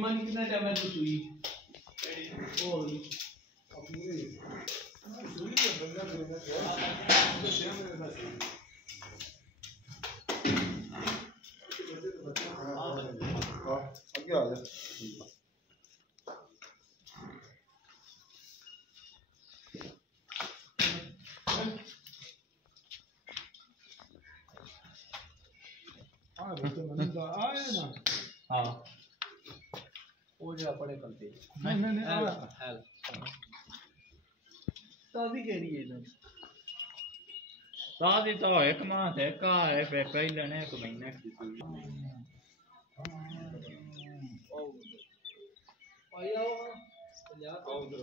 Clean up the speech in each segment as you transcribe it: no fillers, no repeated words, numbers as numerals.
मां कितना टाइम है तो सुई ओ सुई तो बंदा देना है तो सेम रहना चाहिए आगे आ जा हाँ बेटे मन का आए ना हाँ वो जो अपने करते नहीं हेल्प ताज़ी कह रही है ना ताज़ी तो एक माह से का है पहले ने एक महीने की आया आओ उधर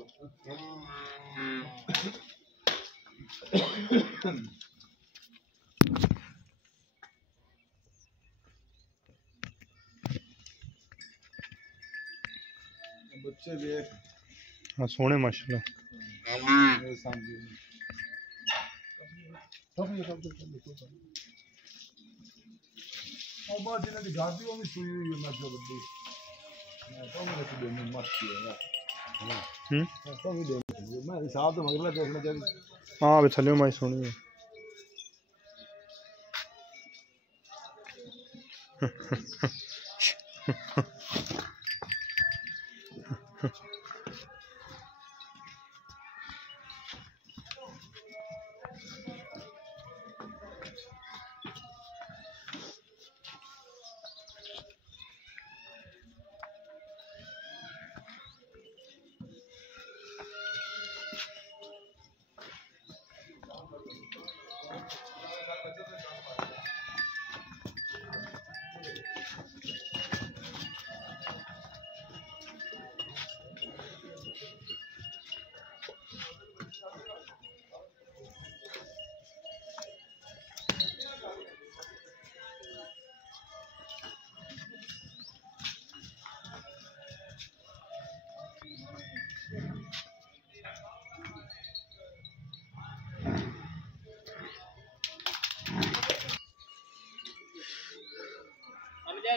बच्चे देख हाँ सोने माशाल्लाह और बात जिन्हें दिखाती वो भी सुई हुई है मैं जो बड़ी मैं तो मेरे को देने मत किया यार तो भी देने मैं हिसाब तो मगरला देखना चाहिए हाँ अभी थले माई सोनी है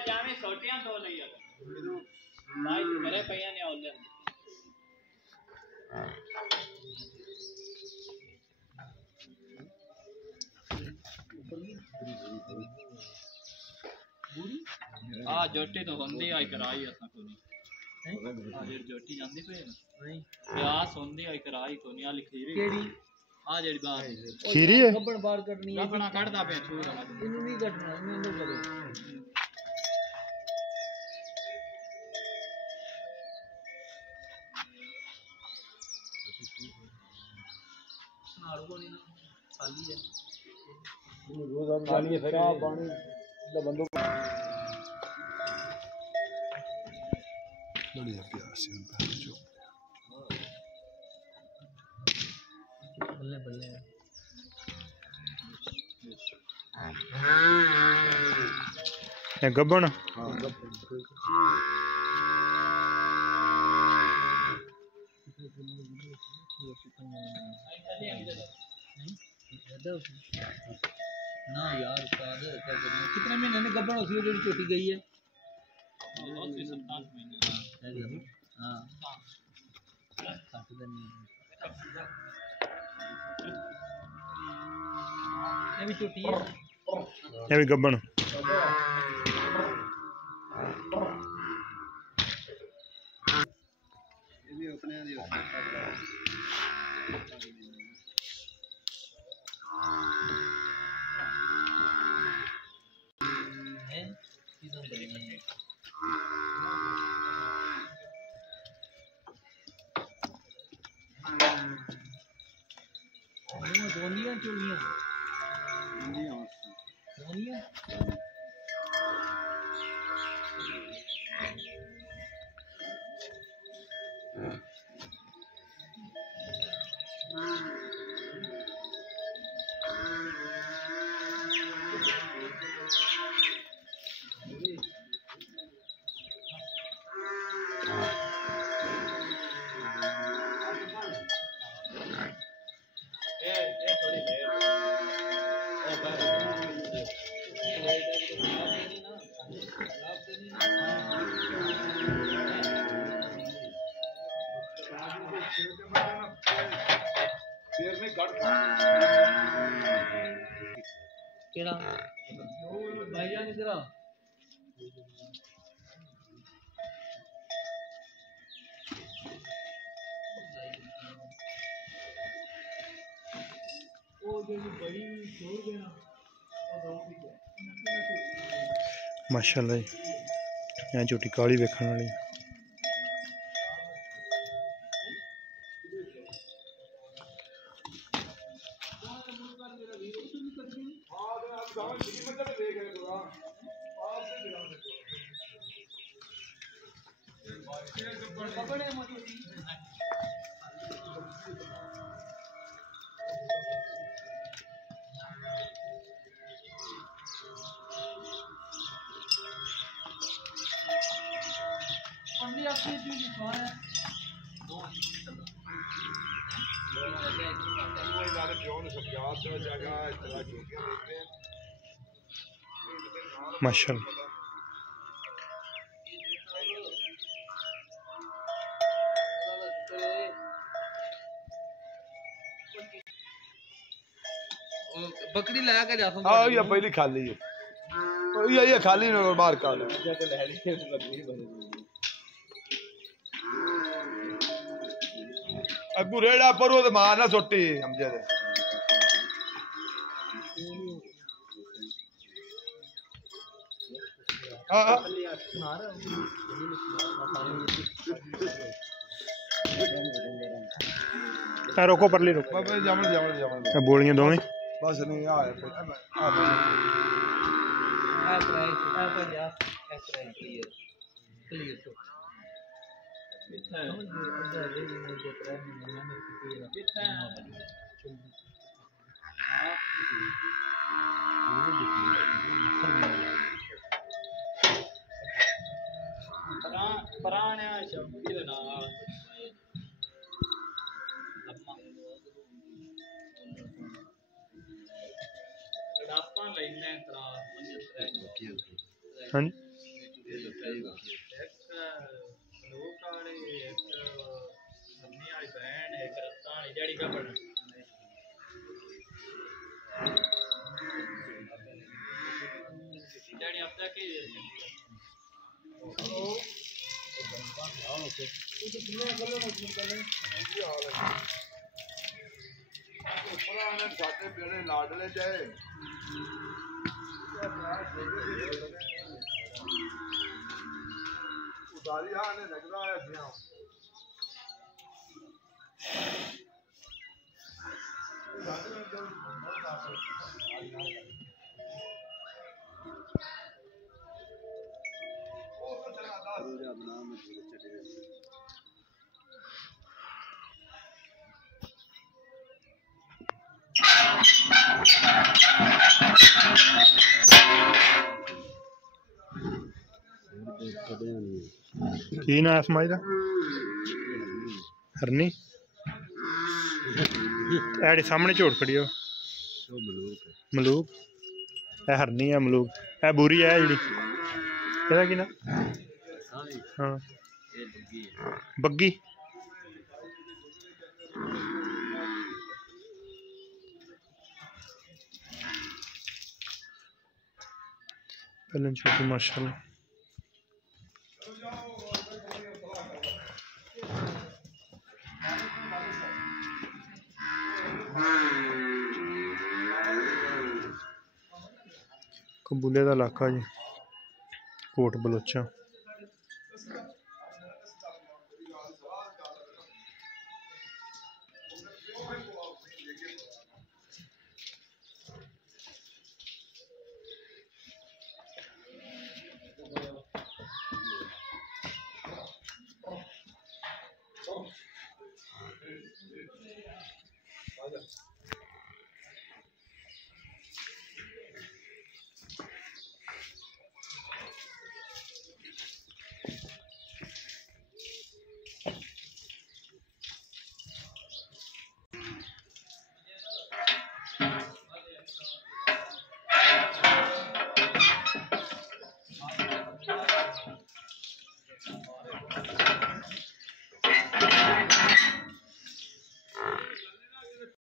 जामे छोटियां तो नहीं है भाई मेरे भैया ने ऑल हां जोटी तो होंदी आई कराई असा कोनी हां जेडी जोटी जांदी पे नहीं प्यास होंदी आई कराई कोनी आ लिखीरी केड़ी आ जेडी बात खीरी है गब्बड़ बाहर कटनी है अपना काटदा पे छूर इनु नहीं कटना इनु अंदर करो नारगोनी ना खाली है रोज अब खाली है फिर पानी दा बंदो बढ़िया प्यार से जो बल्ले बल्ले ये गब्बन हां ना यार उस्ताद क्या करें कितने महीने ने गब्बड़ होती है जो छोटी गई है 7 महीने हां ये भी छोटी है ये भी गब्बन ये भी अपने दोनिया चोलियां दोनिया फिर नहीं कट केड़ा भाईजान इधर आ माशाल्लाह जी यहाँ झोटी काली वेखण वाली माशाल्लाह। बकरी लगा के जाता हाँ ये पहली खाली है ये खाली न बाहर का अगू रेड़ा पर वो मां ना सोटी समझे दे हां रोको परली रोको बाबा जामन जामन जामन बोलियां दोवें बस नहीं आ हाँ लाडले जाए उधारी आने लग रहा है की ना समाज का हरनी एडे सामने झोट खड़ी हो मलूक ए हरनी है मलूक ए बुरी है जी की ना हाँ बग्गी पहले छोटी माशाल्लाह कबूले का इलाका जी कोट बलोचा